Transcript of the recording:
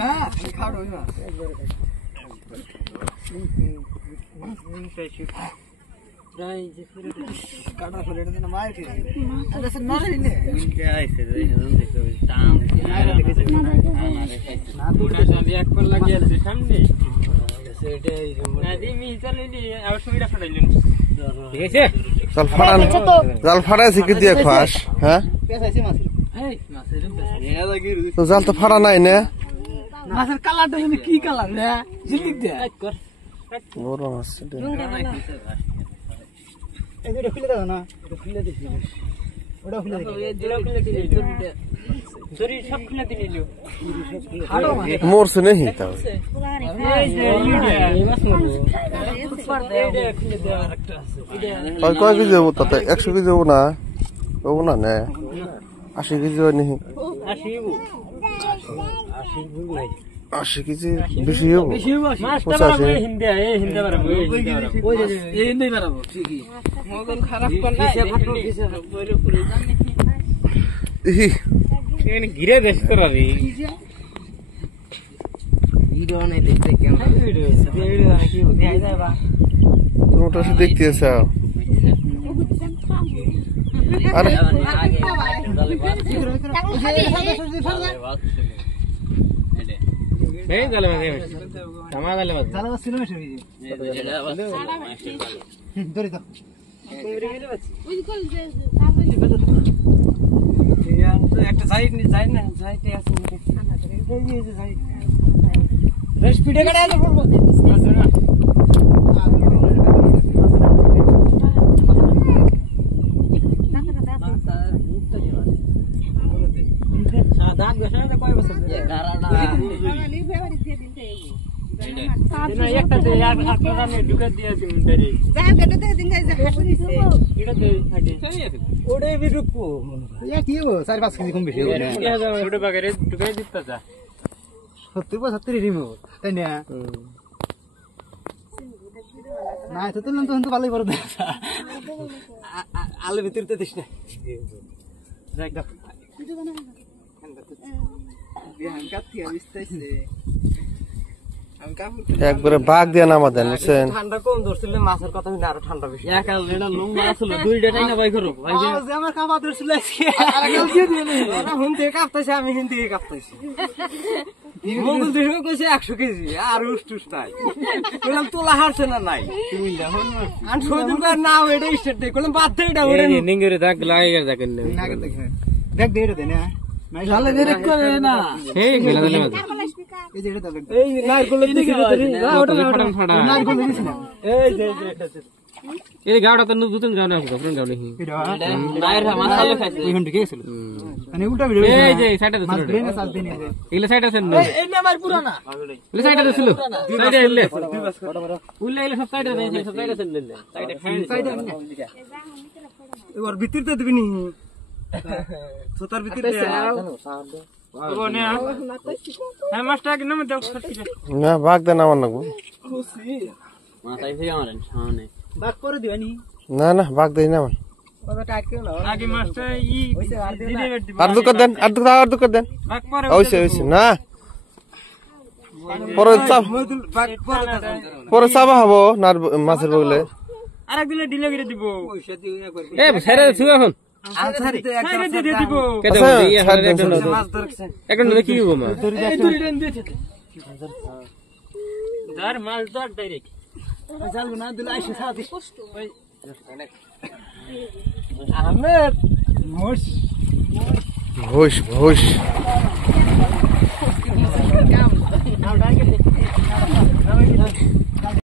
না খাড় হই না রাই যে ফিরে কাটা ফেলে না মার কি আরে সে মারে নে কে আইছে রে দেখো টাম মারে দেখেছে না দুটা জানি এক পর লাগিয়েছে সামনে সেটাই নাদি মি চলেনি আর সুবিধা ফটাইলেন ঠিক আছে চল ফাড়ান জাল ফাড়াইছে কি দিয়ে খাস হ্যাঁ পেছাইছে মাছের এই মাছের পেছাই লাগি তো জাল তো ফাড়া নাই না মাছের কালারটা মানে কি কালার রে ঝিলিক দে কর বড় মাছ এটা খুলে দাও না এটা খুলে দিছি ওটা খুলে দিছি এটা খুলে দিলি সরি সব খুলে দিলি হাড়ো মানে মরছে নেই তাও এই যে এই মাছ উপর দে এটা খুলে দে আরেকটা আছে কয় কয় কেজি যাবো তাতে 100 কেজি যাবো না যাবো না নে 80 কেজি হয় নাকি 80 কেজি বেশি হবো মাছটা বাড়াবো হিন্দে এই হিন্দে বাড়াবো ওই যে এই হিন্দে বাড়াবো ঠিকই মগন খারাপ কর না কিসে ফাটো কিসে বইরে পুরে জানি এখানে ঘিরে দেশ করাবি ভিডিও নাই দেখতে কেন ভিডিও কি দেখাই যায় বা তোমরা সে দেখতে আছো আরে এই জালে বাজে কামা জালে বাজে জালে বাজছিল না শুনি ধরে দাও ওই কল যে একটা সাইড নি যাই না সাইডে আছে এই যে সাইড রেস স্পিডে গাড়ি আগে পড়বো দাঁত গেছে না কয় বছর না একটা দে আর আটটা নে ঢুকা দিয়েছি মুন্ডারে যা কেটে দে দিন গাইছে হাসিছে এটা দে থাকে ওড়ে বি ঢুকবো ইয়া কি হবো 4-5 কেজি কম বেশি ওড়ে বাগারে ঢুকাই দিতা যা 70 রিমো তাই না না তো তুলন তো ভালোই বড় দেখা আলু ভিতরতে দিস না দেখ দেখ একবারে বাঘ দিয়ে নামা দেন বুঝছেন ঠান্ডা কম ধরছিল মাছের কথা শুনে আরো ঠান্ডা বেশি একাল এটা লং মাছ ছিল দুইটা টাইনা বাই করো ভাই যে আমার কাপা ধরছিল আজকে আরেকাল দিয়ে দিলে ওরা হুন থেকে কাঁপতাছে আমি হিন থেকে কাঁপতাছি মঙ্গল দেখো কইছে 100 কেজি আর উষ্টুস নাই বললাম তোলা হারছে না নাই তুমি দেখো আন সদিন কার নাও এটা স্টেট দে কলম বাদ দে এটা ওরে নিঙ্গরে দাগ লাগাই যাকেন না দেখ দে এটা দে না জালে ধরে করে না এই গেলা দিলে এই যে এটা দাও এই নারকল দিকে না ওটা ফাটান ফাটা নারকল দিছ না এই যে এটা এই গাওড়া তো দুতন গাও না গফরন গাও নেই এটা নাইর মাছালে খাইছে ওই হন্ডে গেছিল মানে উল্টা ভিডিও এই যে সাইডে তো ছিল ব্রেনে সাল দিনে এগুলা সাইডে আছে না এই না আমার পুরানা এগুলা সাইডে তো ছিল সাইডে এলে উল্লে এলে সব সাইডে আছে সব সাইডে আছে লে সাইডে এবার ভিতরতে দিবি নি সোতার ভিতরে হ্যাঁ মাছটা কি নামে দাও না বাঘ দিয়ে নামান লাগবো মাথায় ফেলে আমার সামনে বাঘ করে দিবানি না না বাঘ দিয়ে নামান আগে মাছটা ই আর দুকর দেন আর দুকর দেন বাঘ পরে হইছে না পরে চাবা হবো না মাছের বগলে আরেক দিলে ডিলে করে দিব এ ছেড়ে ছুঁ এখন ঘোষ ঘোষ